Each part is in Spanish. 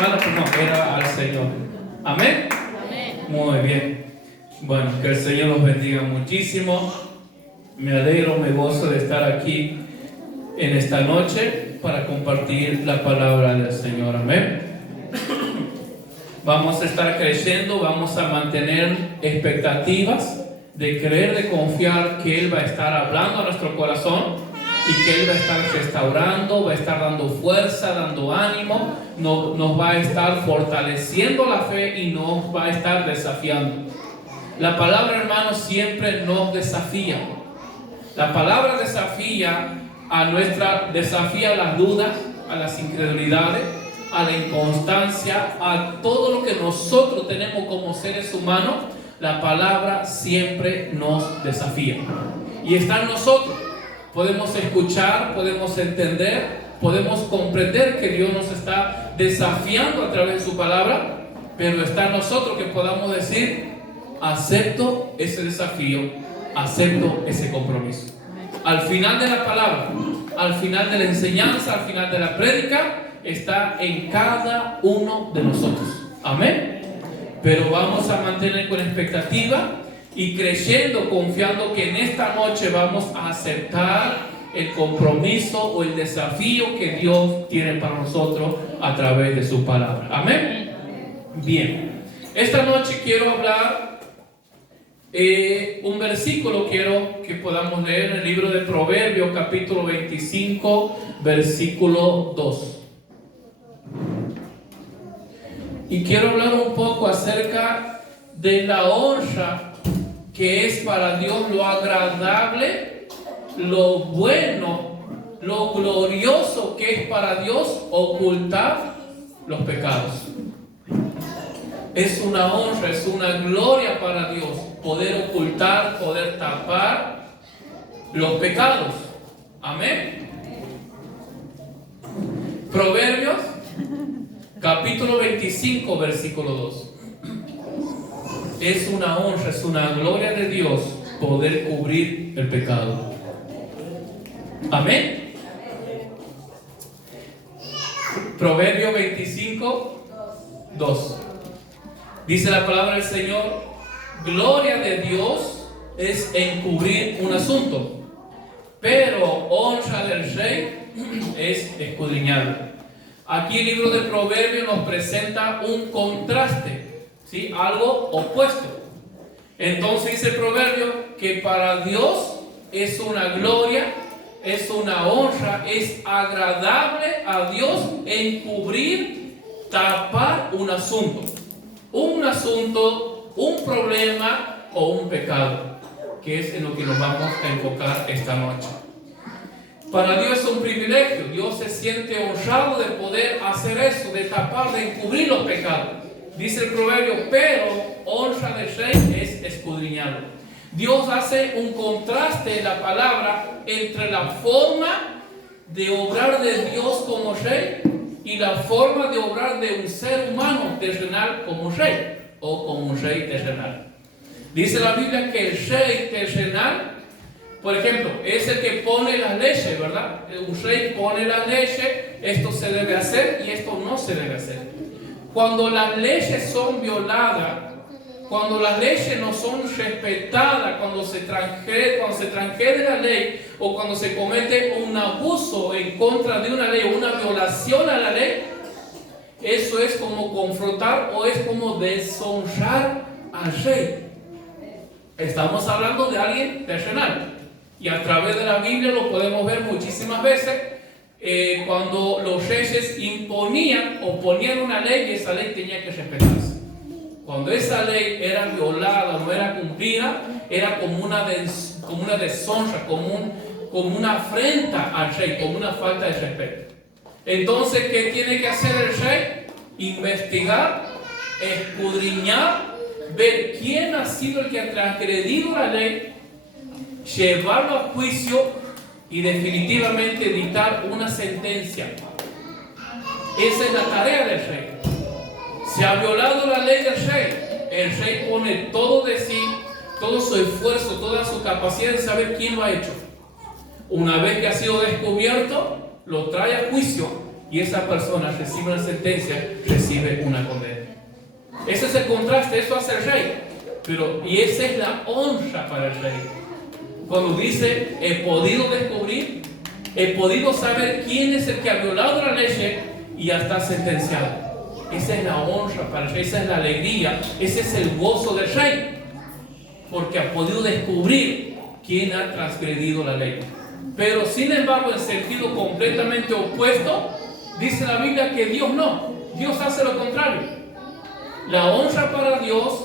hermano, no, era al Señor. ¿Amén? Amén. Muy bien. Bueno, que el Señor los bendiga muchísimo. Me alegro, me gozo de estar aquí en esta noche para compartir la palabra del Señor. Amén. Vamos a estar creciendo, vamos a mantener expectativas de creer, de confiar que Él va a estar hablando a nuestro corazón y que Él va a estar restaurando, va a estar dando fuerza, dando ánimo, nos va a estar fortaleciendo la fe y nos va a estar desafiando. La palabra, hermanos, siempre nos desafía. La palabra desafía desafía las dudas, a las incredulidades, a la inconstancia, a todo lo que nosotros tenemos como seres humanos. La palabra siempre nos desafía y está en nosotros. Podemos escuchar, podemos entender, podemos comprender que Dios nos está desafiando a través de su palabra, pero está en nosotros que podamos decir: acepto ese desafío, acepto ese compromiso. Al final de la palabra, al final de la enseñanza, al final de la prédica, está en cada uno de nosotros. Amén. Pero vamos a mantener con expectativa y creyendo, confiando que en esta noche vamos a aceptar el compromiso o el desafío que Dios tiene para nosotros a través de su palabra. Amén. Bien, esta noche quiero hablar un versículo, quiero que podamos leer en el libro de Proverbios, capítulo 25, versículo 2. Y quiero hablar un poco acerca de la honra que es para Dios, lo agradable, lo bueno, lo glorioso que es para Dios ocultar los pecados. Es una honra, es una gloria para Dios poder ocultar, poder tapar los pecados. Amén. Proverbios capítulo 25, versículo 2. Es una honra, es una gloria de Dios poder cubrir el pecado. Amén. Proverbio 25, 2. Dice la palabra del Señor: gloria de Dios es encubrir un asunto, pero honra del rey es escudriñarlo. Aquí el libro de Proverbios nos presenta un contraste, ¿sí? Algo opuesto. Entonces dice el Proverbio que para Dios es una gloria, es una honra, es agradable a Dios encubrir, tapar un asunto, un problema o un pecado, que es en lo que nos vamos a enfocar esta noche. Para Dios es un privilegio. Dios se siente honrado de poder hacer eso, de tapar, de encubrir los pecados. Dice el proverbio: pero honra del rey es escudriñarlo. Dios hace un contraste en la palabra entre la forma de obrar de Dios como rey y la forma de obrar de un ser humano terrenal como rey o como un rey terrenal. Dice la Biblia que el rey terrenal, por ejemplo, es el que pone las leyes, ¿verdad? Un rey pone las leyes, esto se debe hacer y esto no se debe hacer. Cuando las leyes son violadas, cuando las leyes no son respetadas, cuando se transgrede la ley o cuando se comete un abuso en contra de una ley o una violación a la ley, eso es como confrontar o es como deshonrar al rey. Estamos hablando de alguien terrenal. Y a través de la Biblia lo podemos ver muchísimas veces, cuando los reyes imponían o ponían una ley y esa ley tenía que respetarse. Cuando esa ley era violada, no era cumplida, era como una deshonra, como una afrenta al rey, como una falta de respeto. Entonces, ¿qué tiene que hacer el rey? Investigar, escudriñar, ver quién ha sido el que ha transgredido la ley, llevarlo a juicio y definitivamente dictar una sentencia. Esa es la tarea del rey. Se ha violado la ley del rey. El rey pone todo de sí, todo su esfuerzo, toda su capacidad de saber quién lo ha hecho. Una vez que ha sido descubierto, lo trae a juicio y esa persona recibe una sentencia, recibe una condena. Ese es el contraste, eso hace el rey. Y esa es la honra para el rey. Cuando dice, he podido descubrir, he podido saber quién es el que ha violado la ley y ya está sentenciado. Esa es la honra para el rey, esa es la alegría, ese es el gozo del rey. Porque ha podido descubrir quién ha transgredido la ley. Pero sin embargo, en sentido completamente opuesto, dice la Biblia que Dios no. Dios hace lo contrario. La honra para Dios,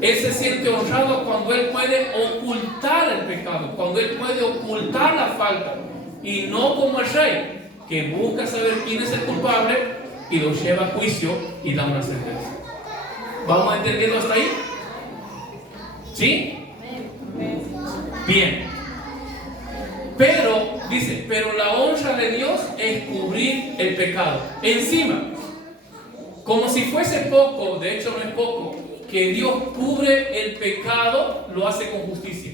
Él se siente honrado cuando Él puede ocultar el pecado, cuando Él puede ocultar la falta, y no como el rey, que busca saber quién es el culpable y lo lleva a juicio y da una sentencia. ¿Vamos entendiendo hasta ahí? ¿Sí? Bien. Pero, dice, pero la honra de Dios es cubrir el pecado. Encima, como si fuese poco, de hecho no es poco, que Dios cubre el pecado, lo hace con justicia.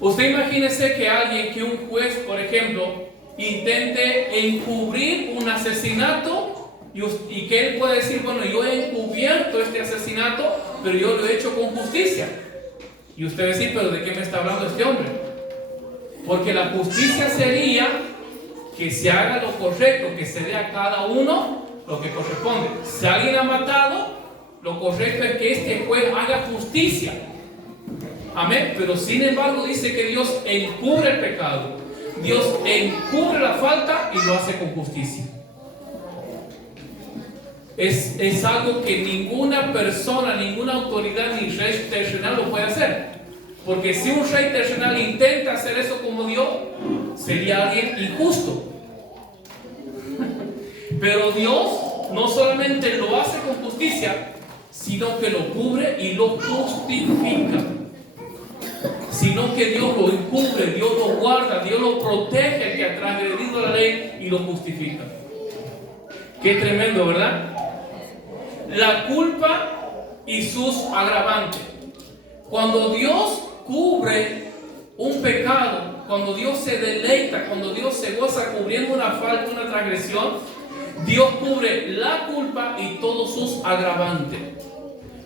Usted imagínese que un juez, por ejemplo, intente encubrir un asesinato y que él pueda decir, bueno, yo he encubierto este asesinato, pero yo lo he hecho con justicia. Y usted va a decir, pero ¿de qué me está hablando este hombre? Porque la justicia sería que se haga lo correcto, que se dé a cada uno lo que corresponde. Si alguien ha matado, lo correcto es que este juez haga justicia. Amén. Pero sin embargo dice que Dios encubre el pecado. Dios encubre la falta y lo hace con justicia. Es algo que ninguna persona, ninguna autoridad ni rey terrenal lo puede hacer. Porque si un rey terrenal intenta hacer eso como Dios, sería alguien injusto. Pero Dios no solamente lo hace con justicia, sino que lo cubre y lo justifica. Sino que Dios lo encubre, Dios lo guarda, Dios lo protege, el que ha transgredido la ley, y lo justifica. Qué tremendo, ¿verdad? La culpa y sus agravantes. Cuando Dios cubre un pecado, cuando Dios se deleita, cuando Dios se goza cubriendo una falta, una transgresión, Dios cubre la culpa y todos sus agravantes.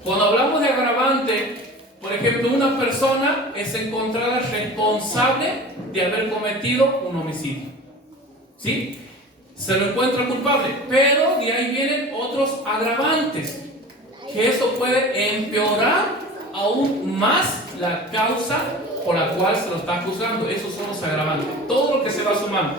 Cuando hablamos de agravante, por ejemplo, una persona es encontrada responsable de haber cometido un homicidio. ¿Sí? Se lo encuentra culpable, pero de ahí vienen otros agravantes, que eso puede empeorar aún más la causa por la cual se lo está juzgando. Esos son los agravantes, todo lo que se va sumando.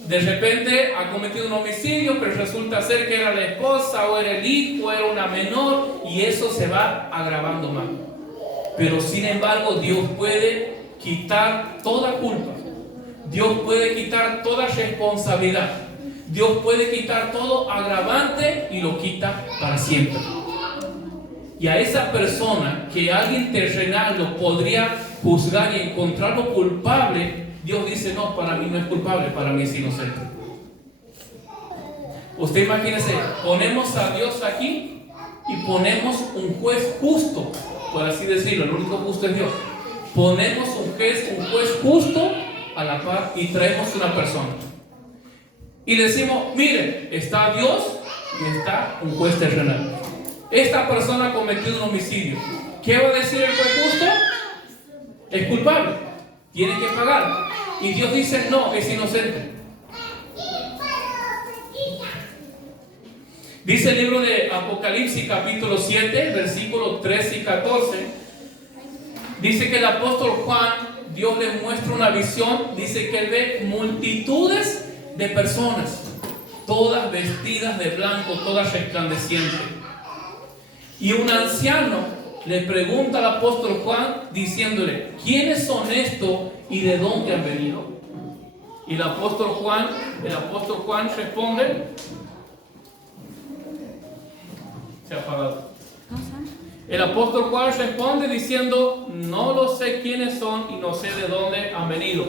De repente ha cometido un homicidio, pero resulta ser que era la esposa, o era el hijo, era una menor, y eso se va agravando más. Pero sin embargo, Dios puede quitar toda culpa. Dios puede quitar toda responsabilidad. Dios puede quitar todo agravante y lo quita para siempre. Y a esa persona que alguien terrenal lo podría juzgar y encontrarlo culpable, Dios dice, no, para mí no es culpable, para mí es inocente. Usted imagínese, ponemos a Dios aquí y ponemos un juez justo, por así decirlo, el único justo es Dios. Ponemos un juez justo a la par y traemos una persona. Y decimos, miren, está Dios y está un juez terrenal. Esta persona ha cometido un homicidio. ¿Qué va a decir el juez justo? Es culpable, tiene que pagar. Y Dios dice, no, es inocente. Dice el libro de Apocalipsis capítulo 7, versículos 13 y 14. Dice que el apóstol Juan, Dios le muestra una visión. Dice que él ve multitudes de personas, todas vestidas de blanco, todas resplandecientes. Y un anciano le pregunta al apóstol Juan diciéndole, ¿quiénes son estos y de dónde han venido? Y el apóstol Juan responde, se ha apagado. El apóstol Juan responde diciendo, no lo sé quiénes son y no sé de dónde han venido.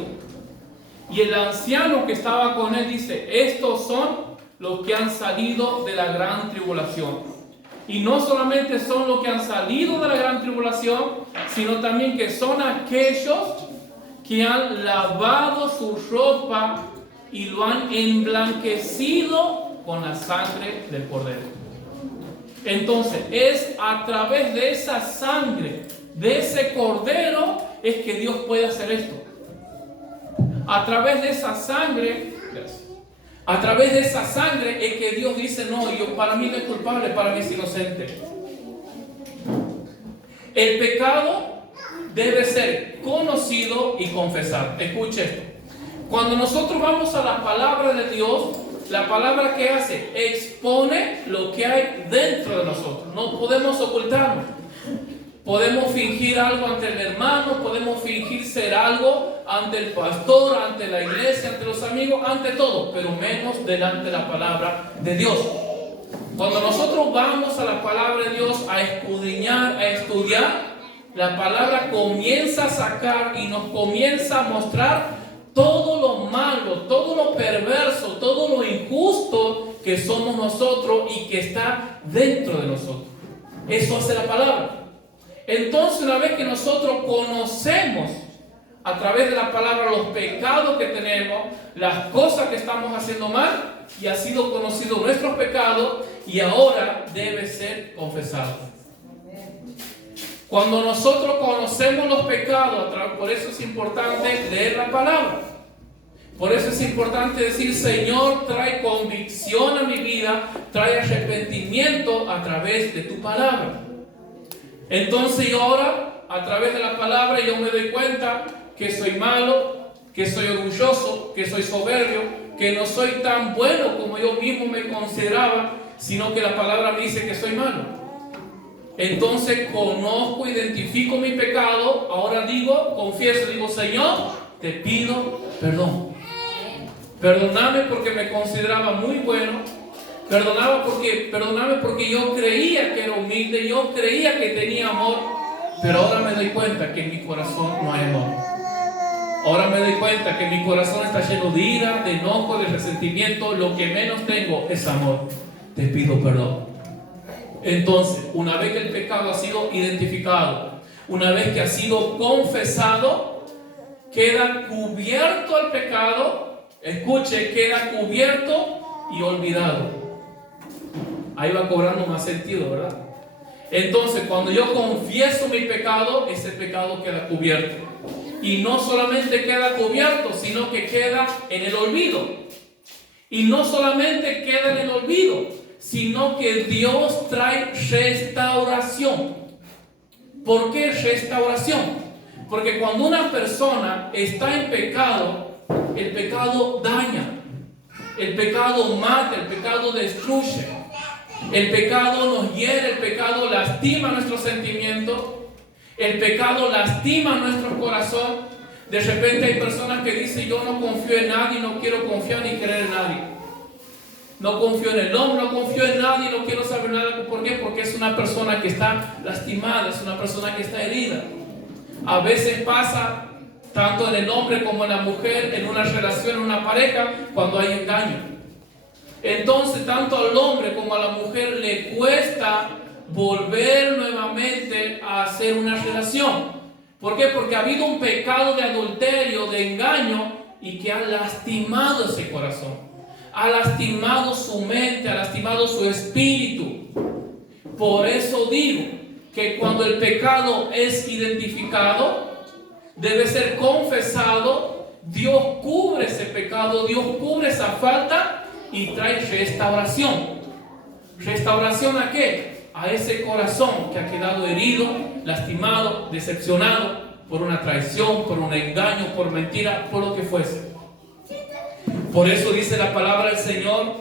Y el anciano que estaba con él dice, estos son los que han salido de la gran tribulación. Y no solamente son los que han salido de la gran tribulación, sino también que son aquellos que han lavado su ropa y lo han emblanquecido con la sangre del Cordero. Entonces, es a través de esa sangre, de ese Cordero, es que Dios puede hacer esto. A través de esa sangre, a través de esa sangre es que Dios dice, no, para mí no es culpable, para mí es inocente. El pecado debe ser conocido y confesado. Escuche esto. Cuando nosotros vamos a la palabra de Dios, la palabra que hace, expone lo que hay dentro de nosotros. No podemos ocultarnos. Podemos fingir algo ante el hermano, podemos fingir ser algo ante el pastor, ante la iglesia, ante los amigos, ante todo, pero menos delante de la palabra de Dios. Cuando nosotros vamos a la palabra de Dios a escudriñar, a estudiar, la palabra comienza a sacar y nos comienza a mostrar todo lo malo, todo lo perverso, todo lo injusto que somos nosotros y que está dentro de nosotros. Eso hace la palabra. Entonces, una vez que nosotros conocemos a través de la palabra los pecados que tenemos, las cosas que estamos haciendo mal, y ha sido conocido nuestros pecados, y ahora debe ser confesado. Cuando nosotros conocemos los pecados, por eso es importante leer la palabra. Por eso es importante decir, Señor, trae convicción a mi vida, trae arrepentimiento a través de tu palabra. Entonces yo ahora, a través de la palabra, yo me doy cuenta que soy malo, que soy orgulloso, que soy soberbio, que no soy tan bueno como yo mismo me consideraba, sino que la palabra me dice que soy malo. Entonces conozco, identifico mi pecado, ahora digo, confieso, digo, Señor, te pido perdón. Perdóname porque me consideraba muy bueno. Perdóname porque yo creía que era humilde, yo creía que tenía amor, pero ahora me doy cuenta que en mi corazón no hay amor. Ahora me doy cuenta que mi corazón está lleno de ira, de enojo, de resentimiento. Lo que menos tengo es amor. Te pido perdón. Entonces, una vez que el pecado ha sido identificado, una vez que ha sido confesado, queda cubierto el pecado. Escuche, queda cubierto y olvidado. Ahí va cobrando más sentido, ¿verdad? Entonces, cuando yo confieso mi pecado, ese pecado queda cubierto. Y no solamente queda cubierto, sino que queda en el olvido. Y no solamente queda en el olvido, sino que Dios trae restauración. ¿Por qué restauración? Porque cuando una persona está en pecado, el pecado daña, el pecado mata, el pecado destruye, el pecado nos hiere, el pecado lastima nuestros sentimientos, el pecado lastima nuestro corazón. De repente hay personas que dicen, yo no confío en nadie, no quiero confiar ni creer en nadie. No confío en el hombre, no confío en nadie, no quiero saber nada. ¿Por qué? Porque es una persona que está lastimada, es una persona que está herida. A veces pasa tanto en el hombre como en la mujer, en una relación, en una pareja, cuando hay engaño. Entonces, tanto al hombre como a la mujer le cuesta volver nuevamente a hacer una relación. ¿Por qué? Porque ha habido un pecado de adulterio, de engaño, y que ha lastimado ese corazón. Ha lastimado su mente, ha lastimado su espíritu. Por eso digo que cuando el pecado es identificado, debe ser confesado. Dios cubre ese pecado, Dios cubre esa falta y trae restauración. ¿Restauración a qué? A ese corazón que ha quedado herido, lastimado, decepcionado por una traición, por un engaño, por mentira, por lo que fuese. Por eso dice la palabra del Señor,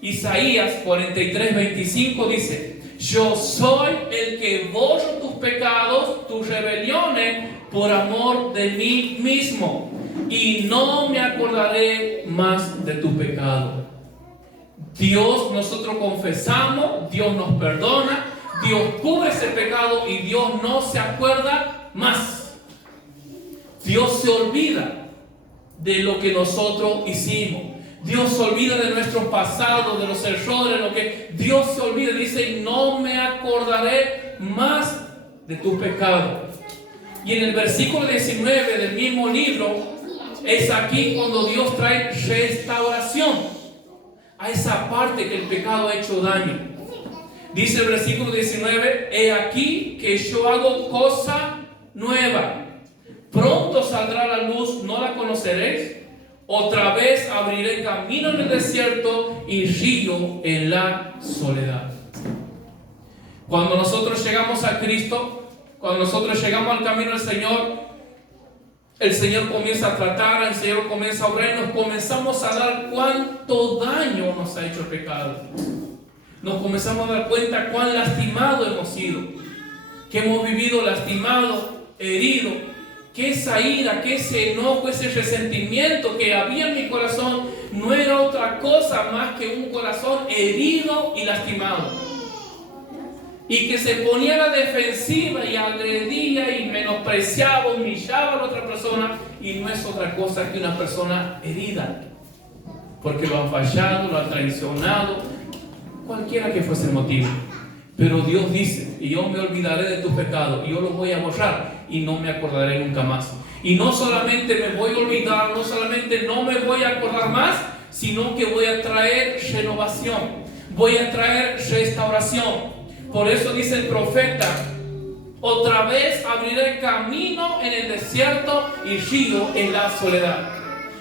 Isaías 43:25 dice: yo soy el que borro tus pecados, tus rebeliones, por amor de mí mismo, y no me acordaré más de tu pecado. Dios, nosotros confesamos, Dios nos perdona, Dios cubre ese pecado y Dios no se acuerda más. Dios se olvida de lo que nosotros hicimos. Dios se olvida de nuestros pasados, de los errores, lo que Dios se olvida. Dice, no me acordaré más de tu pecado. Y en el versículo 19 del mismo libro, es aquí cuando Dios trae restauración a esa parte que el pecado ha hecho daño. Dice el versículo 19: he aquí que yo hago cosa nueva. Pronto saldrá la luz, ¿no la conoceréis? Otra vez abriré camino en el desierto y río en la soledad. Cuando nosotros llegamos a Cristo, cuando nosotros llegamos al camino del Señor, el Señor comienza a tratar, el Señor comienza a obrar y nos comenzamos a dar cuánto daño nos ha hecho el pecado. Nos comenzamos a dar cuenta cuán lastimado hemos sido, que hemos vivido lastimado, herido, que esa ira, que ese enojo, ese resentimiento que había en mi corazón no era otra cosa más que un corazón herido y lastimado, y que se ponía a la defensiva y agredía y menospreciaba, humillaba a la otra persona, y no es otra cosa que una persona herida, porque lo han fallado, lo han traicionado, cualquiera que fuese el motivo. Pero Dios dice: y yo me olvidaré de tus pecados, y yo los voy a borrar, y no me acordaré nunca más. Y no solamente me voy a olvidar, no solamente no me voy a acordar más, sino que voy a traer renovación, voy a traer restauración. Por eso dice el profeta: otra vez abriré camino en el desierto y río en la soledad.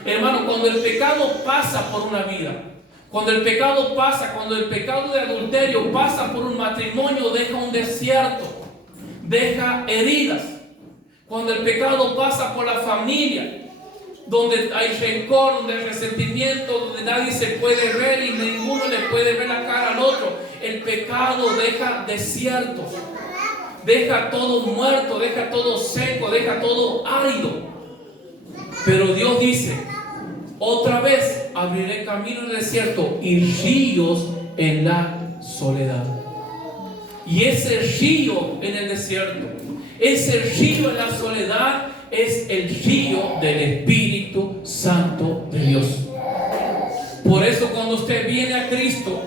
Hermano, cuando el pecado pasa por una vida, cuando el pecado pasa, cuando el pecado de adulterio pasa por un matrimonio, deja un desierto, deja heridas. Cuando el pecado pasa por la familia, donde hay rencor, donde hay resentimiento, donde nadie se puede ver y ninguno le puede ver la cara al otro, el pecado deja desiertos, deja todo muerto, deja todo seco, deja todo árido. Pero Dios dice: otra vez abriré camino en el desierto y ríos en la soledad. Y ese río en el desierto, ese río en la soledad, es el río del Espíritu Santo de Dios. Por eso cuando usted viene a Cristo,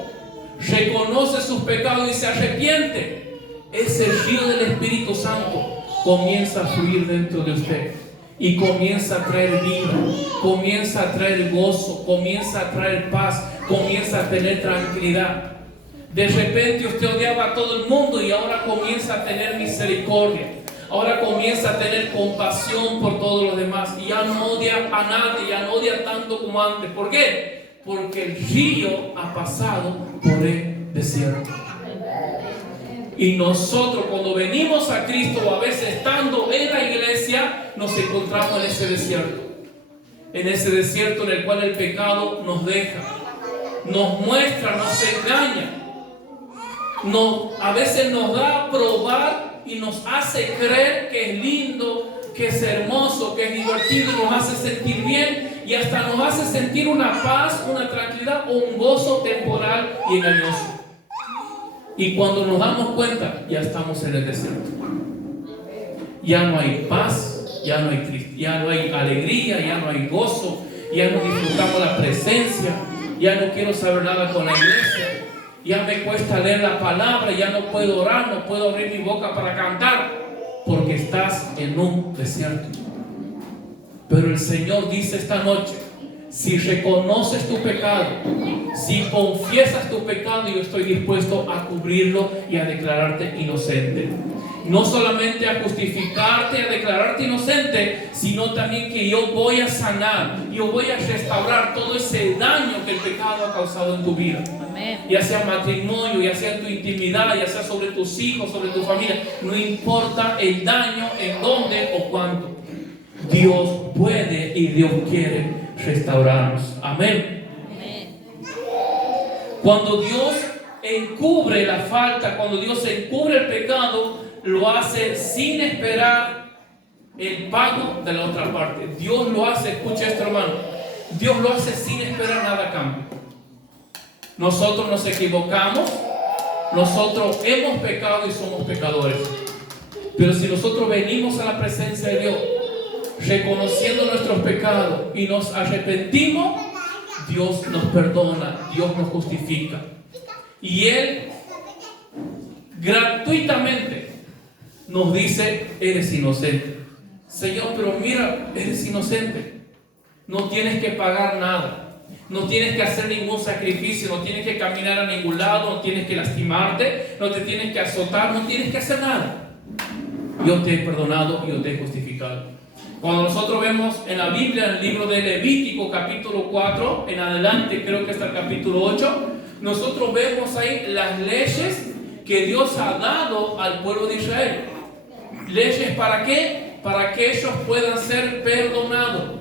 reconoce sus pecados y se arrepiente, ese río del Espíritu Santo comienza a fluir dentro de usted. Y comienza a traer vida, comienza a traer gozo, comienza a traer paz, comienza a tener tranquilidad. De repente usted odiaba a todo el mundo y ahora comienza a tener misericordia. Ahora comienza a tener compasión por todos los demás. Y ya no odia a nadie, ya no odia tanto como antes. ¿Por qué? Porque el río ha pasado por el desierto. Y nosotros cuando venimos a Cristo, o a veces estando en la iglesia, nos encontramos en ese desierto. En ese desierto en el cual el pecado nos deja, nos muestra, nos engaña. A veces nos da a probar y nos hace creer que es lindo, que es hermoso, que es divertido, y nos hace sentir bien y hasta nos hace sentir una paz, una tranquilidad o un gozo temporal y engañoso. Y cuando nos damos cuenta, ya estamos en el desierto. Ya no hay paz, ya no hay alegría, ya no hay gozo, ya no disfrutamos la presencia, ya no quiero saber nada con la iglesia, ya me cuesta leer la palabra, ya no puedo orar, no puedo abrir mi boca para cantar, porque estás en un desierto. Pero el Señor dice esta noche: si reconoces tu pecado, si confiesas tu pecado, yo estoy dispuesto a cubrirlo y a declararte inocente. No solamente a justificarte, a declararte inocente, sino también que yo voy a sanar, yo voy a restaurar todo ese daño que el pecado ha causado en tu vida. Amén. Ya sea matrimonio, ya sea en tu intimidad, ya sea sobre tus hijos, sobre tu familia, no importa el daño, en dónde o cuánto. Dios puede y Dios quiere restaurarnos. Amén. Amén. Cuando Dios encubre la falta, cuando Dios encubre el pecado, lo hace sin esperar el pago de la otra parte. Dios lo hace, escucha esto, hermano, Dios lo hace sin esperar nada a cambio. Nosotros nos equivocamos, nosotros hemos pecado y somos pecadores, pero si nosotros venimos a la presencia de Dios reconociendo nuestros pecados y nos arrepentimos, Dios nos perdona, Dios nos justifica, y Él gratuitamente nos dice: eres inocente. Señor, pero mira, eres inocente. No tienes que pagar nada. No tienes que hacer ningún sacrificio, no tienes que caminar a ningún lado, no tienes que lastimarte, no te tienes que azotar, no tienes que hacer nada. Yo te he perdonado y yo te he justificado. Cuando nosotros vemos en la Biblia, en el libro de Levítico, capítulo 4, en adelante, creo que hasta el capítulo 8, nosotros vemos ahí las leyes que Dios ha dado al pueblo de Israel. ¿Leyes para qué? Para que ellos puedan ser perdonados.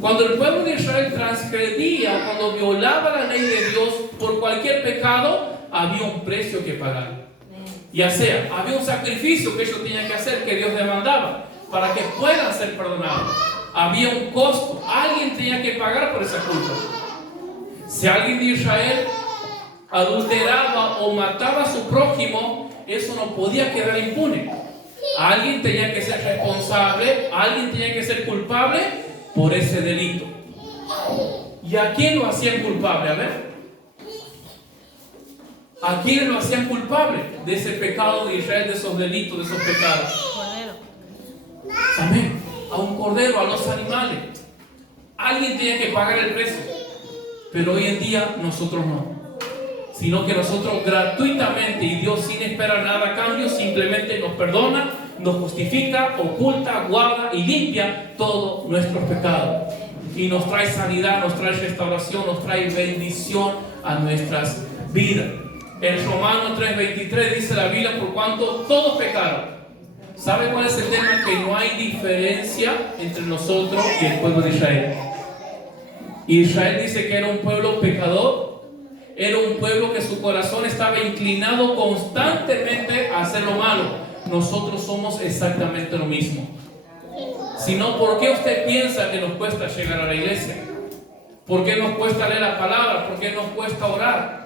Cuando el pueblo de Israel transgredía, cuando violaba la ley de Dios por cualquier pecado, había un precio que pagar. Ya sea, había un sacrificio que ellos tenían que hacer, que Dios demandaba, para que puedan ser perdonados. Había un costo, alguien tenía que pagar por esa culpa. Si alguien de Israel adulteraba o mataba a su prójimo, eso no podía quedar impune. Alguien tenía que ser responsable, alguien tenía que ser culpable por ese delito. ¿Y a quién lo hacían culpable? A ver. ¿A quién lo hacían culpable de ese pecado de Israel, de esos delitos, de esos pecados? Cordero. Amén. A un cordero, a los animales. Alguien tenía que pagar el precio. Pero hoy en día nosotros no. Sino que nosotros gratuitamente, y Dios sin esperar nada a cambio, simplemente nos perdona, nos justifica, oculta, guarda y limpia todos nuestros pecados. Y nos trae sanidad, nos trae restauración, nos trae bendición a nuestras vidas. En Romanos 3:23 dice la Biblia, por cuanto todos pecaron. ¿Sabe cuál es el tema? Que no hay diferencia entre nosotros y el pueblo de Israel. Israel dice que era un pueblo pecador. Era un pueblo que su corazón estaba inclinado constantemente a hacer lo malo. Nosotros somos exactamente lo mismo. Si no, ¿por qué usted piensa que nos cuesta llegar a la iglesia? ¿Por qué nos cuesta leer la palabra? ¿Por qué nos cuesta orar?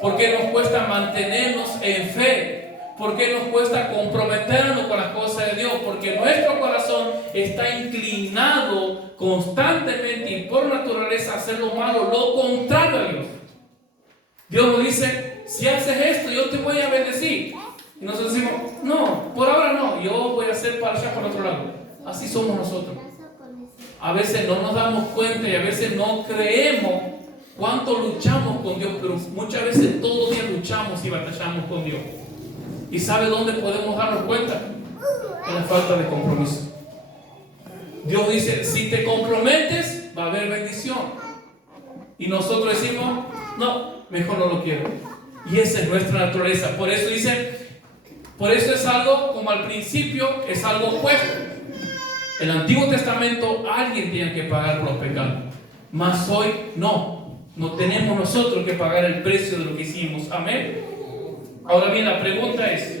¿Por qué nos cuesta mantenernos en fe? ¿Por qué nos cuesta comprometernos con las cosas de Dios? Porque nuestro corazón está inclinado constantemente y por naturaleza a hacer lo malo, lo contrario a Dios. Dios nos dice, si haces esto, yo te voy a bendecir. Y nosotros decimos, no, por ahora no, yo voy a hacer para allá, por otro lado. Así somos nosotros. A veces no nos damos cuenta y a veces no creemos cuánto luchamos con Dios, pero muchas veces todos los días luchamos y batallamos con Dios. ¿Y sabe dónde podemos darnos cuenta? En la falta de compromiso. Dios dice, si te comprometes, va a haber bendición. Y nosotros decimos, no, mejor no lo quiero. Y esa es nuestra naturaleza. Por eso dice, por eso es algo, como al principio, es algo opuesto. En el Antiguo Testamento alguien tenía que pagar por los pecados. Mas hoy no tenemos nosotros que pagar el precio de lo que hicimos. Amén. Ahora bien, la pregunta es,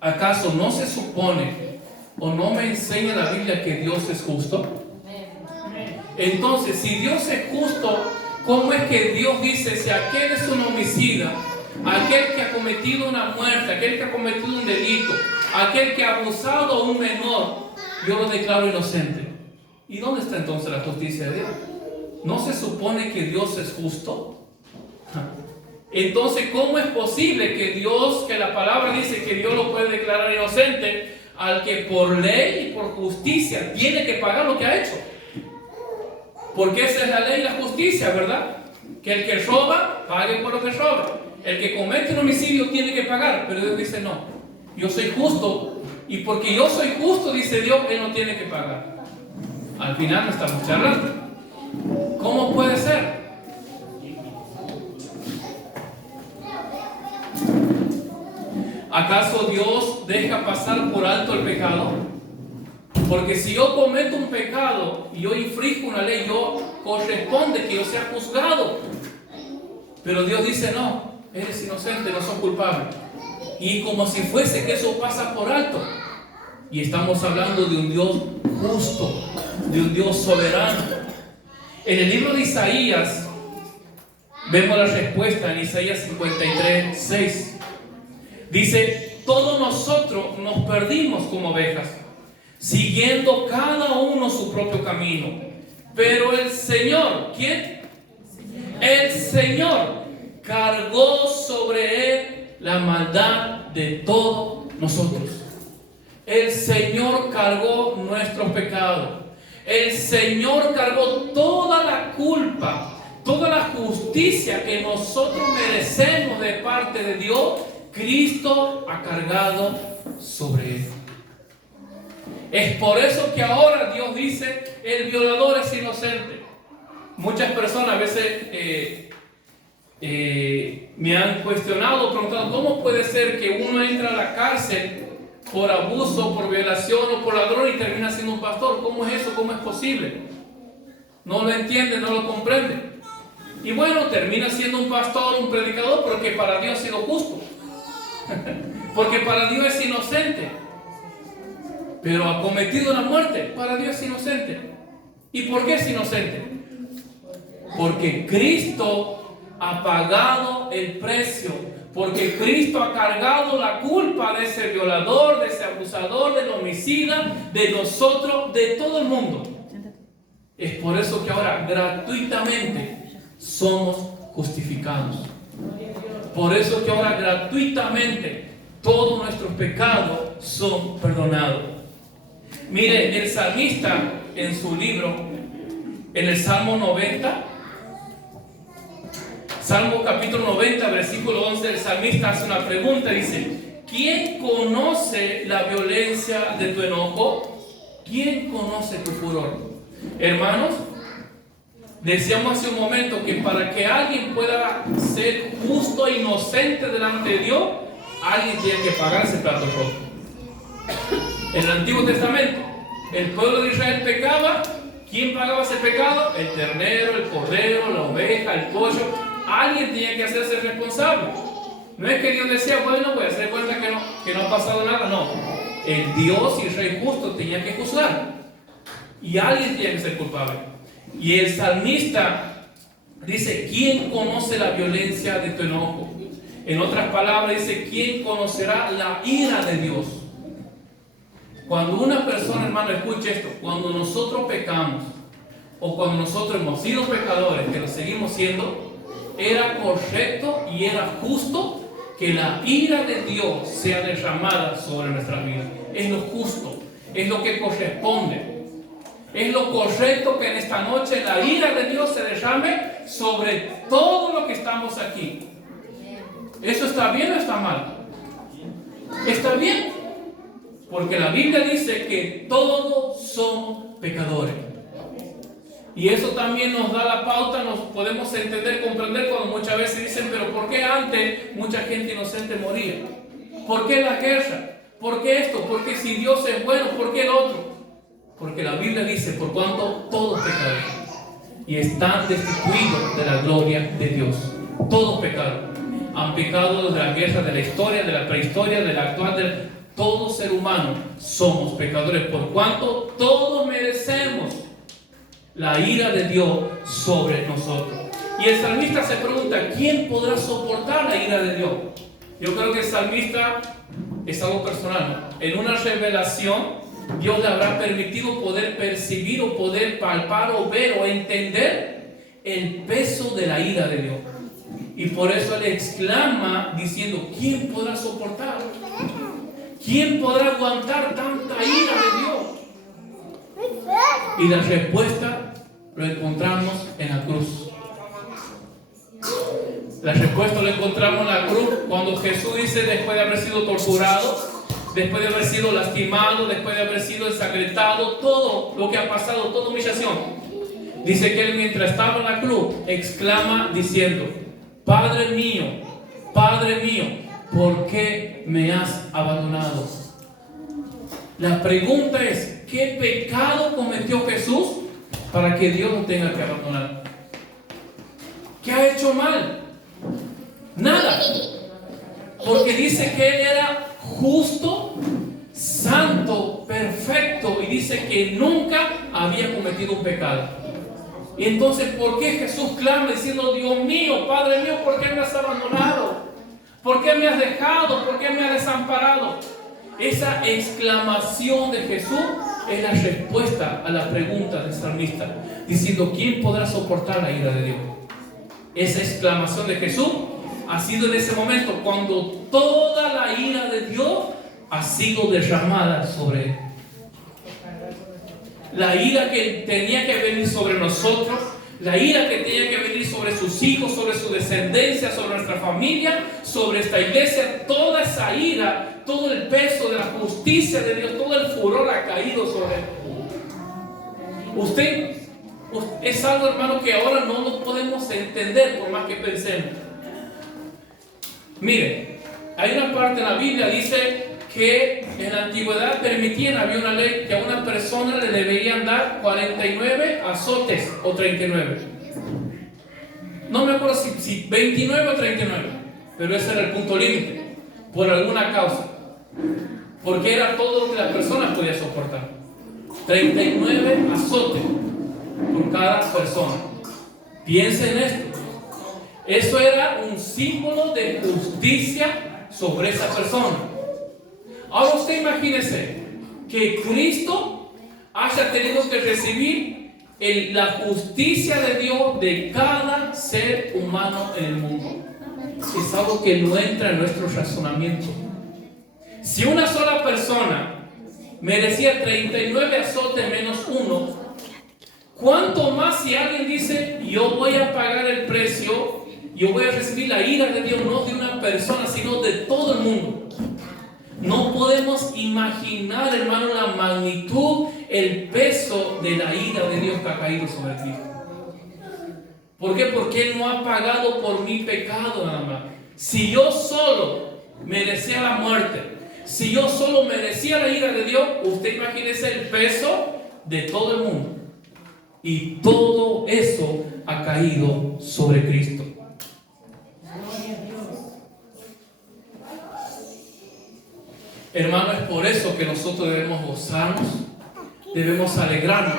¿acaso no se supone o no me enseña la Biblia que Dios es justo? Entonces, si Dios es justo, ¿cómo es que Dios dice, si aquel es un homicida, aquel que ha cometido una muerte, aquel que ha cometido un delito, aquel que ha abusado a un menor, yo lo declaro inocente? ¿Y dónde está entonces la justicia de Dios? ¿No se supone que Dios es justo? Entonces, ¿cómo es posible que Dios, que la palabra dice que Dios lo puede declarar inocente al que por ley y por justicia tiene que pagar lo que ha hecho? Porque esa es la ley y la justicia, ¿verdad? Que el que roba, pague por lo que roba. El que comete un homicidio tiene que pagar. Pero Dios dice, no, yo soy justo. Y porque yo soy justo, dice Dios, Él no tiene que pagar. Al final no estamos charlando. ¿Cómo puede ser? ¿Acaso Dios deja pasar por alto el pecado? Porque si yo cometo un pecado y yo infringo una ley, yo corresponde que yo sea juzgado. Pero Dios dice, no, eres inocente, no sos culpable. Y como si fuese que eso pasa por alto. Y estamos hablando de un Dios justo, de un Dios soberano. En el libro de Isaías, vemos la respuesta en Isaías 53:6. Dice, todos nosotros nos perdimos como ovejas, siguiendo cada uno su propio camino. Pero el Señor, ¿quién? El Señor cargó sobre Él la maldad de todos nosotros. El Señor cargó nuestros pecados. El Señor cargó toda la culpa, toda la justicia que nosotros merecemos de parte de Dios. Cristo ha cargado sobre él. Es por eso que ahora Dios dice, el violador es inocente. Muchas personas a veces me han cuestionado, preguntado, ¿cómo puede ser que uno entra a la cárcel por abuso, por violación o por ladrón y termina siendo un pastor? ¿Cómo es eso? ¿Cómo es posible? No lo entiende, no lo comprende. Y bueno, termina siendo un pastor, un predicador, porque para Dios ha sido justo. Porque para Dios es inocente. Pero ha cometido la muerte. Para Dios es inocente. ¿Y por qué es inocente? Porque Cristo ha pagado el precio. Porque Cristo ha cargado la culpa de ese violador, de ese abusador, del homicida, de nosotros, de todo el mundo. Es por eso que ahora gratuitamente somos justificados. Por eso que ahora gratuitamente todos nuestros pecados son perdonados. Mire, el salmista en su libro, en el Salmo 90, Salmo capítulo 90, versículo 11, el salmista hace una pregunta, dice, ¿quién conoce la violencia de tu enojo? ¿Quién conoce tu furor? Hermanos, decíamos hace un momento que para que alguien pueda ser justo e inocente delante de Dios, alguien tiene que pagar ese plato roto. En el Antiguo Testamento, el pueblo de Israel pecaba. ¿Quién pagaba ese pecado? El ternero, el cordero, la oveja, el pollo. Alguien tenía que hacerse responsable. No es que Dios decía, bueno, voy a hacer cuenta que no ha pasado nada. No, el Dios y el Rey justo tenía que juzgar. Y alguien tenía que ser culpable. Y el salmista dice, ¿quién conoce la violencia de tu enojo? En otras palabras dice, ¿quién conocerá la ira de Dios? Cuando una persona, hermano, escuche esto, cuando nosotros pecamos, o cuando nosotros hemos sido pecadores, que lo seguimos siendo, era correcto y era justo que la ira de Dios sea derramada sobre nuestras vidas. Es lo justo, es lo que corresponde. Es lo correcto que en esta noche la ira de Dios se derrame sobre todo lo que estamos aquí. ¿Eso está bien o está mal? Está bien, porque la Biblia dice que todos somos pecadores. Y eso también nos da la pauta, nos podemos entender, comprender cuando muchas veces dicen, pero ¿por qué antes mucha gente inocente moría? ¿Por qué la guerra? ¿Por qué esto? ¿Por qué si Dios es bueno? ¿Por qué el otro? Porque la Biblia dice, por cuanto todos pecaron y están destituidos de la gloria de Dios. Todos pecaron. Han pecado desde la guerra, de la historia, de la prehistoria, de la actual, todo ser humano somos pecadores, por cuanto todos merecemos la ira de Dios sobre nosotros. Y el salmista se pregunta, ¿quién podrá soportar la ira de Dios? Yo creo que el salmista es algo personal, ¿no? En una revelación Dios le habrá permitido poder percibir o poder palpar o ver o entender el peso de la ira de Dios. Y por eso él exclama diciendo, ¿quién podrá soportar? ¿Quién podrá aguantar tanta ira de Dios? Y la respuesta lo encontramos en la cruz. La respuesta lo encontramos en la cruz cuando Jesús dice, después de haber sido torturado, después de haber sido lastimado, después de haber sido ensangrentado, todo lo que ha pasado, toda humillación, dice que él mientras estaba en la cruz exclama diciendo, Padre mío, ¿por qué me has abandonado? La pregunta es, ¿qué pecado cometió Jesús para que Dios lo tenga que abandonar? ¿Qué ha hecho mal? Nada. Porque dice que él era justo, santo, perfecto, y dice que nunca había cometido un pecado. Y entonces, ¿por qué Jesús clama diciendo, Dios mío, Padre mío, ¿por qué me has abandonado? ¿Por qué me has dejado? ¿Por qué me has desamparado? Esa exclamación de Jesús es la respuesta a la pregunta del salmista, diciendo, ¿quién podrá soportar la ira de Dios? Esa exclamación de Jesús ha sido en ese momento cuando toda la ira de Dios ha sido derramada sobre él. La ira que tenía que venir sobre nosotros, la ira que tenía que venir sobre sus hijos, sobre su descendencia, sobre nuestra familia, sobre esta iglesia, toda esa ira, todo el peso de la justicia de Dios, todo el furor ha caído sobre él. Usted es algo, hermano, que ahora no lo podemos entender por más que pensemos. Mire, hay una parte en la Biblia que dice que en la antigüedad había una ley que a una persona le deberían dar 49 azotes o 39. No me acuerdo si 29 o 39, pero ese era el punto límite, por alguna causa, porque era todo lo que la persona podía soportar. 39 azotes por cada persona. Piensen en esto. Eso era un símbolo de justicia sobre esa persona. Ahora usted imagínese que Cristo haya tenido que recibir la justicia de Dios de cada ser humano en el mundo. Es algo que no entra en nuestro razonamiento. Si una sola persona merecía 39 azotes menos uno, ¿cuánto más si alguien dice, yo voy a pagar el precio, yo voy a recibir la ira de Dios, no de una persona, sino de todo el mundo? No podemos imaginar, hermano, la magnitud, el peso de la ira de Dios que ha caído sobre ti. ¿Por qué? Porque Él no ha pagado por mi pecado nada más. Si yo solo merecía la muerte, si yo solo merecía la ira de Dios, usted imagínese el peso de todo el mundo. Y todo eso ha caído sobre Cristo. Hermano, es por eso que nosotros debemos gozarnos, debemos alegrarnos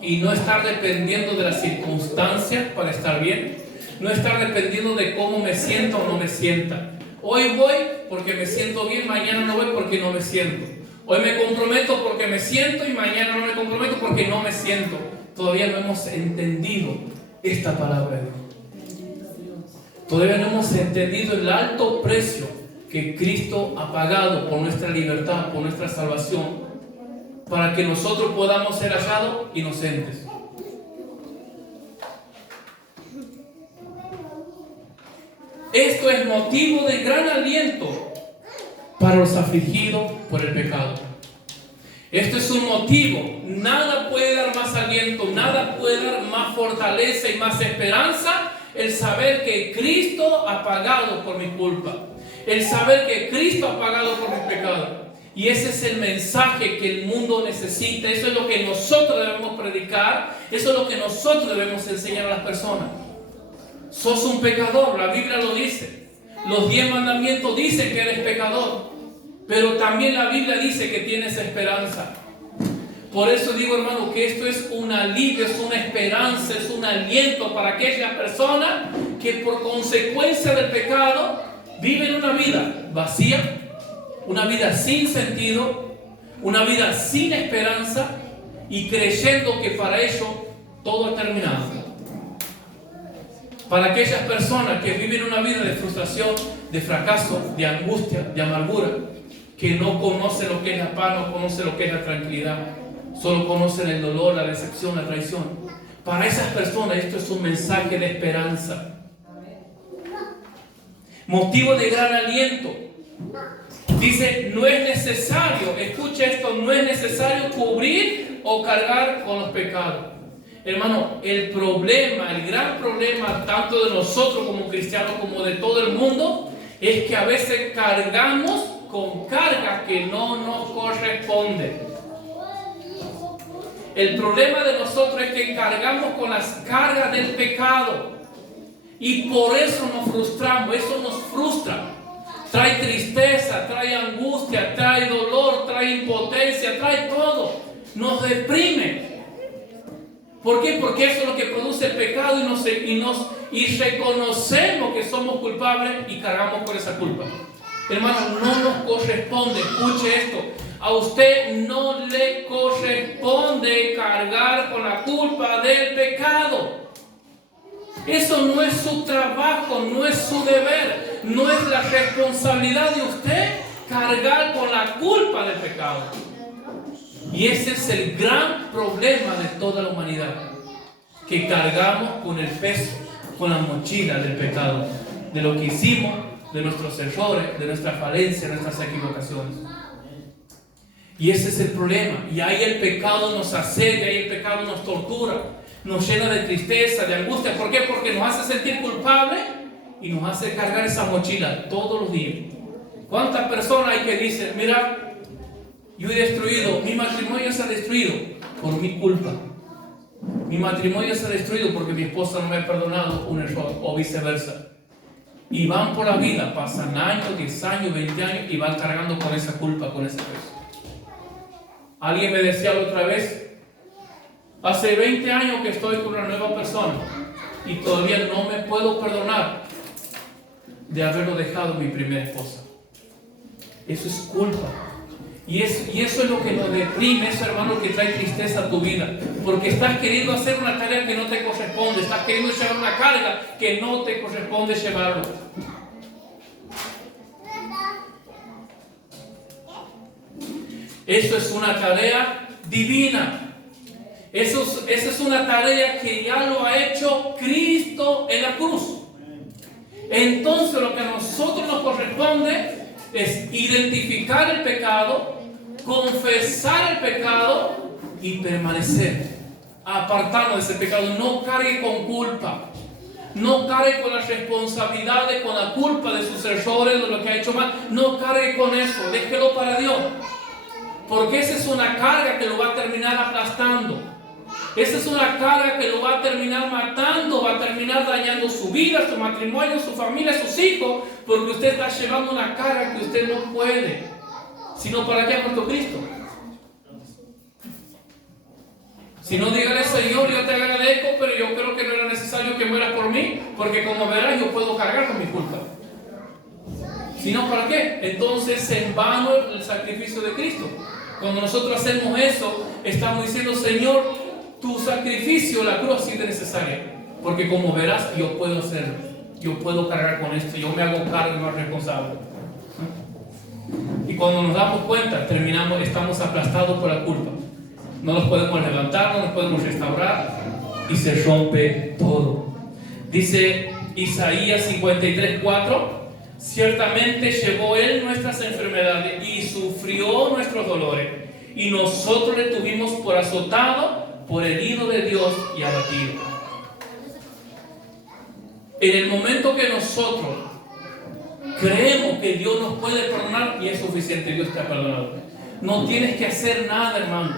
y no estar dependiendo de las circunstancias para estar bien, no estar dependiendo de cómo me siento o no me sienta. Hoy voy porque me siento bien, mañana no voy porque no me siento. Hoy me comprometo porque me siento y mañana no me comprometo porque no me siento. Todavía no hemos entendido esta palabra de Dios. Todavía no hemos entendido el alto precio que Cristo ha pagado por nuestra libertad, por nuestra salvación, para que nosotros podamos ser hallados inocentes. Esto es motivo de gran aliento para los afligidos por el pecado. Esto es un motivo. Nada puede dar más aliento, nada puede dar más fortaleza y más esperanza, el saber que Cristo ha pagado por mi culpa. El saber que Cristo ha pagado por mis pecados. Y ese es el mensaje que el mundo necesita. Eso es lo que nosotros debemos predicar. Eso es lo que nosotros debemos enseñar a las personas. Sos un pecador, la Biblia lo dice. Los 10 mandamientos dicen que eres pecador. Pero también la Biblia dice que tienes esperanza. Por eso digo, hermano, que esto es un alivio, es una esperanza, es un aliento para aquellas personas que por consecuencia del pecado viven una vida vacía, una vida sin sentido, una vida sin esperanza y creyendo que para ellos todo ha terminado. Para aquellas personas que viven una vida de frustración, de fracaso, de angustia, de amargura, que no conocen lo que es la paz, no conocen lo que es la tranquilidad, solo conocen el dolor, la decepción, la traición. Para esas personas esto es un mensaje de esperanza. Motivo de gran aliento. Dice, no es necesario, escucha esto, no es necesario cubrir o cargar con los pecados. Hermano, el problema, el gran problema, tanto de nosotros como cristianos, como de todo el mundo, es que a veces cargamos con cargas que no nos corresponden. El problema de nosotros es que cargamos con las cargas del pecado. Y por eso nos frustramos, eso nos frustra. Trae tristeza, trae angustia, trae dolor, trae impotencia, trae todo. Nos deprime. ¿Por qué? Porque eso es lo que produce el pecado y reconocemos que somos culpables y cargamos con esa culpa. Hermano, no nos corresponde, escuche esto. A usted no le corresponde cargar con la culpa del pecado. Eso no es su trabajo, no es su deber, no es la responsabilidad de usted cargar con la culpa del pecado. Y ese es el gran problema de toda la humanidad, que cargamos con el peso, con la mochila del pecado, de lo que hicimos, de nuestros errores, de nuestras falencias, de nuestras equivocaciones. Y ese es el problema. Y ahí el pecado nos asedia, ahí el pecado nos tortura, nos llena de tristeza, de angustia. ¿Por qué? Porque nos hace sentir culpables y nos hace cargar esa mochila todos los días. ¿Cuántas personas hay que dicen, mira, yo he destruido, mi matrimonio se ha destruido por mi culpa? Mi matrimonio se ha destruido porque mi esposa no me ha perdonado un error, o viceversa. Y van por la vida, pasan años, 10 años, 20 años y van cargando con esa culpa, con ese peso. Alguien me decía la otra vez, hace 20 años que estoy con una nueva persona y todavía no me puedo perdonar de haberlo dejado mi primera esposa. Eso es culpa. Y eso es lo que nos deprime, eso, hermano, que trae tristeza a tu vida. Porque estás queriendo hacer una tarea que no te corresponde, estás queriendo llevar una carga que no te corresponde llevarlo. Eso es una tarea divina. Esa es una tarea que ya lo ha hecho Cristo en la cruz. Entonces lo que a nosotros nos corresponde es identificar el pecado, confesar el pecado y permanecer, apartarnos de ese pecado. No cargue con culpa, no cargue con las responsabilidades, con la culpa de sus errores, de lo que ha hecho mal. No cargue con eso, déjelo para Dios, porque esa es una carga que lo va a terminar aplastando. Esa es una carga que lo va a terminar matando, va a terminar dañando su vida, su matrimonio, su familia, sus hijos, porque usted está llevando una carga que usted no puede. Sino, ¿para qué ha muerto Cristo? Si no, dígale, Señor, yo te agradezco, pero yo creo que no era necesario que mueras por mí, porque como verás, yo puedo cargar con mi culpa. Si no, ¿para qué? Entonces, en vano el sacrificio de Cristo. Cuando nosotros hacemos eso, estamos diciendo, Señor, tu sacrificio, la cruz, sí es necesaria, porque como verás, yo puedo hacerlo, yo puedo cargar con esto, yo me hago cargo y más responsable. Y cuando nos damos cuenta, estamos aplastados por la culpa. No nos podemos levantar, no nos podemos restaurar y se rompe todo. Dice Isaías 53:4, ciertamente llevó Él nuestras enfermedades y sufrió nuestros dolores, y nosotros le tuvimos por azotado, por herido de Dios y abatido. En el momento que nosotros creemos que Dios nos puede perdonar, y es suficiente, Dios te ha perdonado. No tienes que hacer nada, hermano.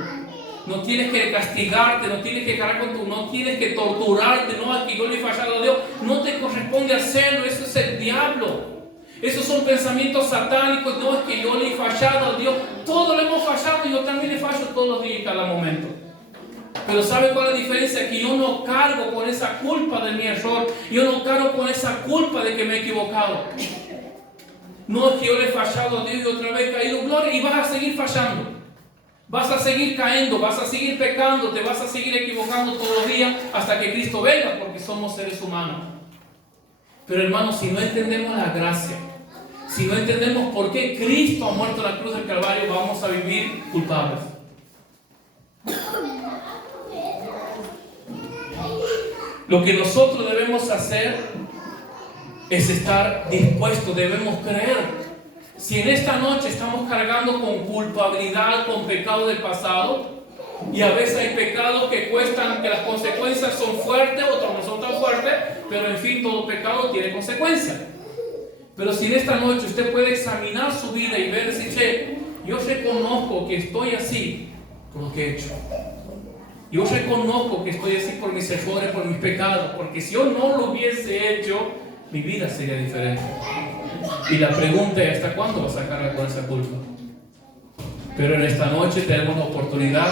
No tienes que castigarte, no tienes que cargar con no tienes que torturarte. No, es que yo le he fallado a Dios. No te corresponde hacerlo, eso es el diablo. Esos son pensamientos satánicos. No, es que yo le he fallado a Dios. Todos le hemos fallado, y yo también le fallo todos los días y cada momento. Pero ¿sabe cuál es la diferencia? Que yo no cargo con esa culpa de mi error. Yo no cargo con esa culpa de que me he equivocado. No es que yo le he fallado a Dios y otra vez he caído, gloria, y vas a seguir fallando. Vas a seguir cayendo, vas a seguir pecando, te vas a seguir equivocando todos los días hasta que Cristo venga, porque somos seres humanos. Pero hermanos, si no entendemos la gracia, si no entendemos por qué Cristo ha muerto en la cruz del Calvario, vamos a vivir culpables. Lo que nosotros debemos hacer es estar dispuestos, debemos creer. Si en esta noche estamos cargando con culpabilidad, con pecado del pasado, y a veces hay pecados que cuestan, que las consecuencias son fuertes, otros no son tan fuertes, pero en fin, todo pecado tiene consecuencias. Pero si en esta noche usted puede examinar su vida y ver, decir, che, yo reconozco que estoy así por lo que he hecho. Yo reconozco que estoy así por mis errores, por mis pecados, porque si yo no lo hubiese hecho, mi vida sería diferente. Y la pregunta es, ¿hasta cuándo vas a cargar con esa culpa? Pero en esta noche tenemos la oportunidad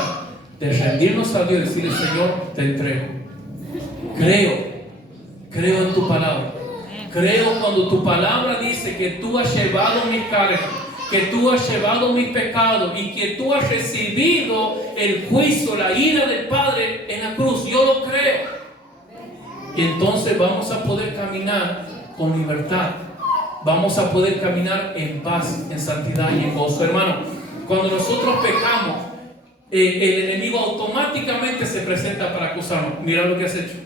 de rendirnos a Dios y decirle, Señor, te entrego. Creo en tu palabra. Creo cuando tu palabra dice que tú has llevado mis cargas, que tú has llevado mis pecados y que tú has recibido el juicio, la ira del Padre en la cruz. Yo lo creo. Y entonces vamos a poder caminar con libertad, vamos a poder caminar en paz, en santidad y en gozo. Hermano, cuando nosotros pecamos, el enemigo automáticamente se presenta para acusarnos. Mira lo que has hecho.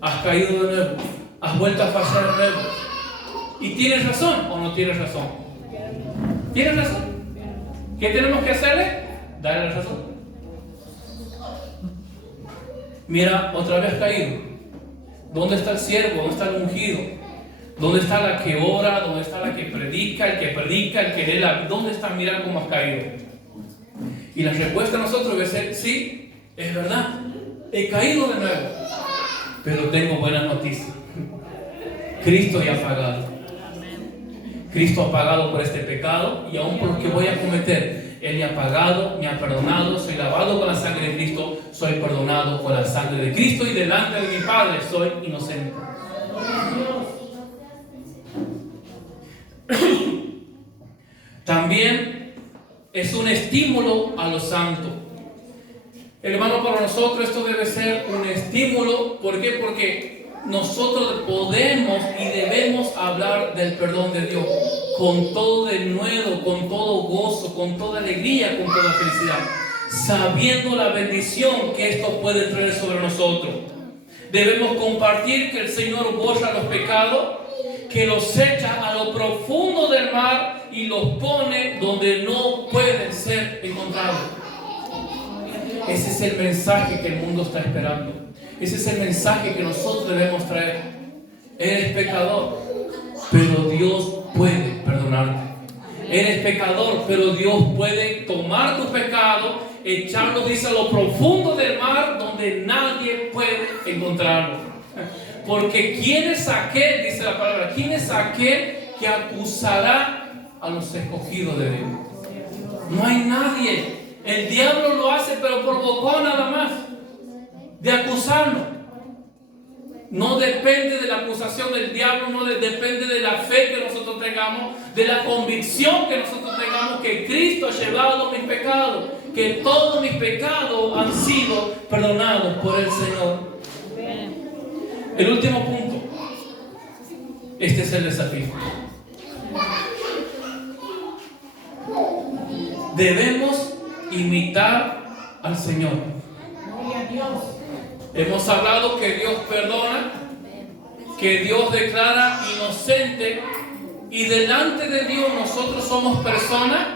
Has caído de nuevo. Has vuelto a fallar de nuevo. ¿Y tienes razón o no tienes razón? ¿Tienes razón? ¿Qué tenemos que hacerle? Darle la razón. Mira, otra vez caído. ¿Dónde está el siervo? ¿Dónde está el ungido? ¿Dónde está la que ora? ¿Dónde está la que predica? El que lee la... ¿Dónde está? Mira cómo has caído. Y la respuesta a nosotros debe ser: sí, es verdad, he caído de nuevo, pero tengo buenas noticias. Cristo ya ha pagado. Cristo ha pagado por este pecado, y aún por lo que voy a cometer, Él me ha pagado, me ha perdonado. Soy lavado con la sangre de Cristo, soy perdonado con la sangre de Cristo, y delante de mi Padre soy inocente. También es un estímulo a los santos. Hermano, para nosotros esto debe ser un estímulo. ¿Por qué? Porque nosotros podemos y debemos hablar del perdón de Dios con todo denuedo, con todo gozo, con toda alegría, con toda felicidad, sabiendo la bendición que esto puede traer sobre nosotros. Debemos compartir que el Señor borra los pecados, que los echa a lo profundo del mar y los pone donde no pueden ser encontrados. Ese es el mensaje que el mundo está esperando. Ese es el mensaje que nosotros debemos traer. Eres pecador, pero Dios puede perdonarte. Eres pecador, pero Dios puede tomar tu pecado, echarlo, dice, a lo profundo del mar donde nadie puede encontrarlo. Porque ¿quién es aquel, dice la palabra, quién es aquel que acusará a los escogidos de Dios? No hay nadie. El diablo lo hace, pero por bocón nada más, de acusarnos. No depende de la acusación del diablo, no depende de la fe que nosotros tengamos, de la convicción que nosotros tengamos que Cristo ha llevado mis pecados, que todos mis pecados han sido perdonados por el Señor. El último punto. Este es el desafío. Debemos imitar al Señor. Hemos hablado que Dios perdona, que Dios declara inocente, y delante de Dios nosotros somos personas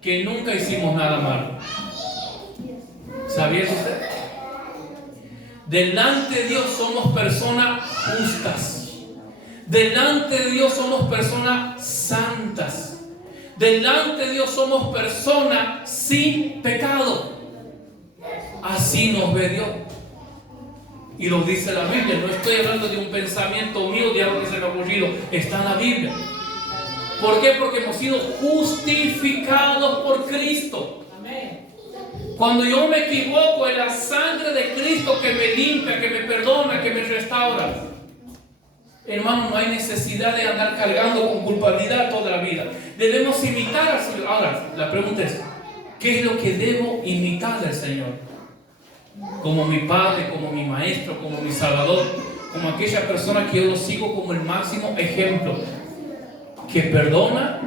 que nunca hicimos nada malo. ¿Sabía usted? Delante de Dios somos personas justas. Delante de Dios somos personas santas. Delante de Dios somos personas sin pecado. Así nos ve Dios. Y lo dice la Biblia. No estoy hablando de un pensamiento mío, de algo que se me ha ocurrido. Está en la Biblia. ¿Por qué? Porque hemos sido justificados por Cristo. Amén. Cuando yo me equivoco, es la sangre de Cristo que me limpia, que me perdona, que me restaura. Hermano, no hay necesidad de andar cargando con culpabilidad toda la vida. Debemos imitar al Señor. Ahora, la pregunta es, ¿qué es lo que debo imitar del Señor? Como mi Padre, como mi Maestro, como mi Salvador, como aquella persona que yo lo sigo como el máximo ejemplo, que perdona,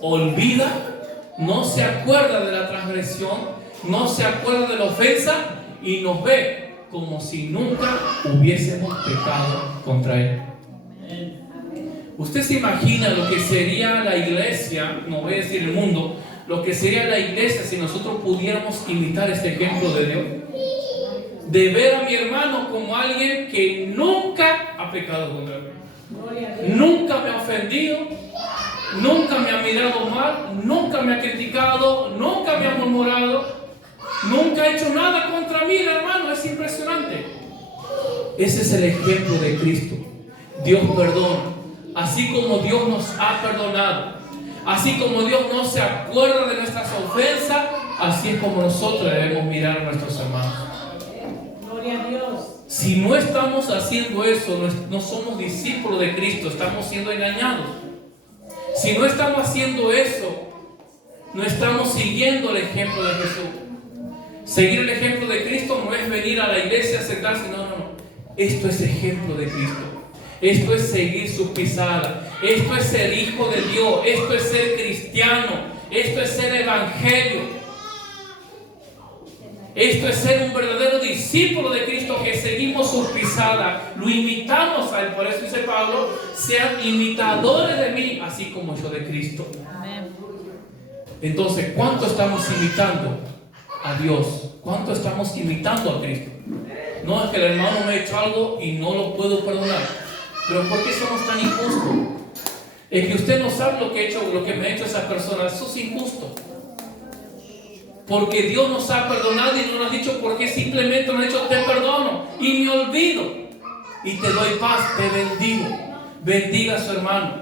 olvida, no se acuerda de la transgresión, no se acuerda de la ofensa y nos ve como si nunca hubiésemos pecado contra Él. ¿Usted se imagina lo que sería la iglesia, no voy a decir el mundo, lo que sería la iglesia si nosotros pudiéramos imitar este ejemplo de Dios? De ver a mi hermano como alguien que nunca ha pecado contra mí, nunca me ha ofendido, nunca me ha mirado mal, nunca me ha criticado, nunca me ha murmurado, nunca ha hecho nada contra mí, hermano. Es impresionante. Ese es el ejemplo de Cristo. Dios perdona. Así como Dios nos ha perdonado, así como Dios no se acuerda de nuestras ofensas, así es como nosotros debemos mirar a nuestros hermanos. Gloria a Dios. Si no estamos haciendo eso, no somos discípulos de Cristo, estamos siendo engañados. Si no estamos haciendo eso, no estamos siguiendo el ejemplo de Jesús. Seguir el ejemplo de Cristo no es venir a la iglesia a sentarse, no. Esto es ejemplo de Cristo. Esto es seguir sus pisadas. Esto es ser hijo de Dios, esto es ser cristiano, esto es ser evangelio. Esto es ser un verdadero discípulo de Cristo, que seguimos sus pisadas, lo imitamos a Él. Por eso dice Pablo: sean imitadores de mí, así como yo de Cristo. Entonces, ¿cuánto estamos imitando a Dios? ¿Cuánto estamos imitando a Cristo? No es que el hermano me ha hecho algo y no lo puedo perdonar. Pero ¿por qué somos tan injustos? Es que usted no sabe lo que me ha hecho esa persona. Eso es injusto. Porque Dios nos ha perdonado y no nos ha dicho por qué, simplemente nos ha dicho: te perdono y me olvido y te doy paz, te bendigo. Bendiga a su hermano,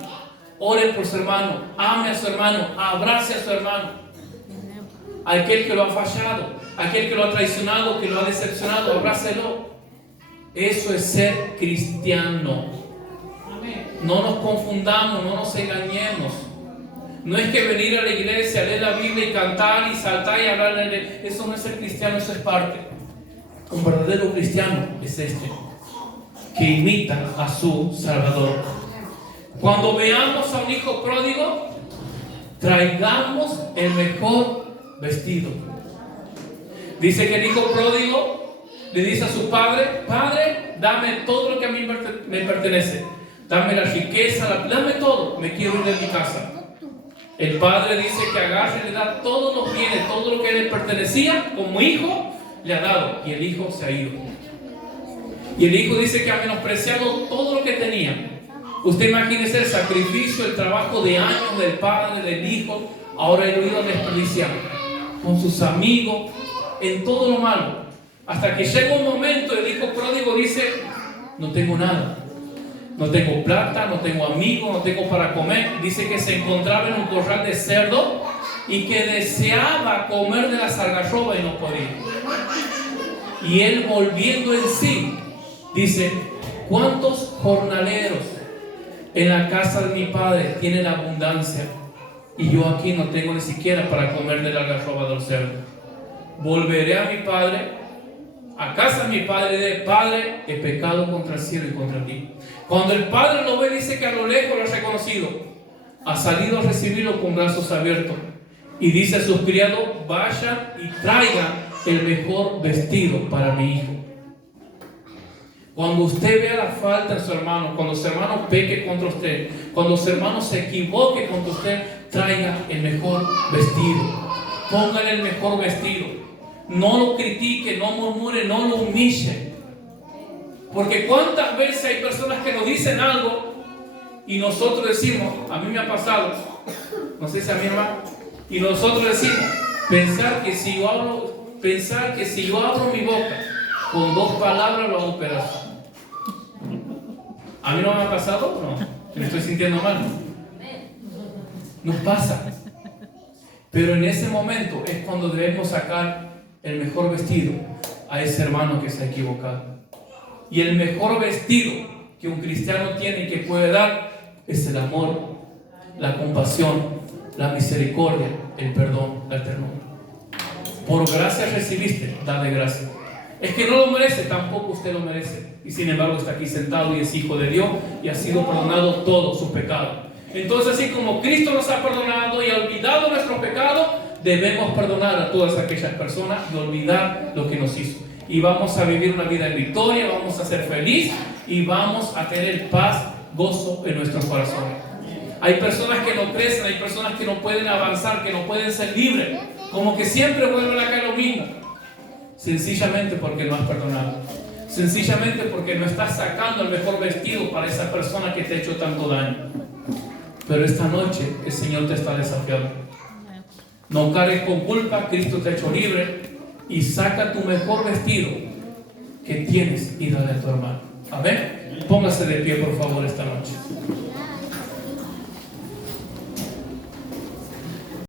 ore por su hermano, ame a su hermano, abrace a su hermano. Aquel que lo ha fallado, aquel que lo ha traicionado, que lo ha decepcionado, abrácelo. Eso es ser cristiano. No nos confundamos, no nos engañemos. No es que venir a la iglesia, leer la Biblia y cantar y saltar y hablar. Eso no es ser cristiano, eso es parte. Un verdadero cristiano es este, que imita a su Salvador. Cuando veamos a un hijo pródigo, traigamos el mejor vestido. Dice que el hijo pródigo le dice a su padre: Padre, dame todo lo que a mí me pertenece. Dame la riqueza, dame todo, me quiero ir de mi casa. El padre dice que agarra y le da todos los bienes, todo lo que le pertenecía como hijo, le ha dado. Y el hijo se ha ido. Y el hijo dice que ha menospreciado todo lo que tenía. Usted imagínese el sacrificio, el trabajo de años del padre, del hijo. Ahora él lo ha ido a desperdiciar con sus amigos, en todo lo malo. Hasta que llega un momento, el hijo pródigo dice: no tengo nada. No tengo plata, no tengo amigos, no tengo para comer. Dice que se encontraba en un corral de cerdo y que deseaba comer de las algarrobas y no podía. Y él, volviendo en sí, dice: ¿cuántos jornaleros en la casa de mi padre tienen abundancia y yo aquí no tengo ni siquiera para comer de la algarroba del cerdo? Volveré a mi padre, a casa de mi padre, de Padre, he pecado contra el cielo y contra ti. Cuando el padre lo ve, dice que a lo lejos lo ha reconocido. Ha salido a recibirlo con brazos abiertos. Y dice a sus criados: vayan y traigan el mejor vestido para mi hijo. Cuando usted vea la falta en su hermano, cuando su hermano peque contra usted, cuando su hermano se equivoque contra usted, traiga el mejor vestido. Póngale el mejor vestido. No lo critique, no murmure, no lo humille. Porque cuántas veces hay personas que nos dicen algo y nosotros decimos: a mí me ha pasado, no sé si a mi hermano, y nosotros decimos: pensar que si yo abro mi boca con 2 palabras lo hago pedazo. ¿A mí no me ha pasado? No, me estoy sintiendo mal. Nos pasa. Pero en ese momento es cuando debemos sacar el mejor vestido a ese hermano que se ha equivocado. Y el mejor vestido que un cristiano tiene y que puede dar es el amor, la compasión, la misericordia, el perdón, la ternura. Por gracia recibiste, da de gracia. Es que no lo merece, tampoco usted lo merece. Y sin embargo está aquí sentado y es hijo de Dios y ha sido perdonado todos sus pecados. Entonces, así como Cristo nos ha perdonado y ha olvidado nuestros pecados, debemos perdonar a todas aquellas personas y olvidar lo que nos hizo. Y vamos a vivir una vida en victoria, vamos a ser felices y vamos a tener paz, gozo en nuestros corazones. Hay personas que no crecen, hay personas que no pueden avanzar, que no pueden ser libres, como que siempre vuelven a caer lo mismo. Sencillamente porque no has perdonado. Sencillamente porque no estás sacando el mejor vestido para esa persona que te ha hecho tanto daño. Pero esta noche el Señor te está desafiando. No cargues con culpa, Cristo te ha hecho libre. Y saca tu mejor vestido que tienes y dale a tu hermano. Amén. Póngase de pie, por favor, esta noche.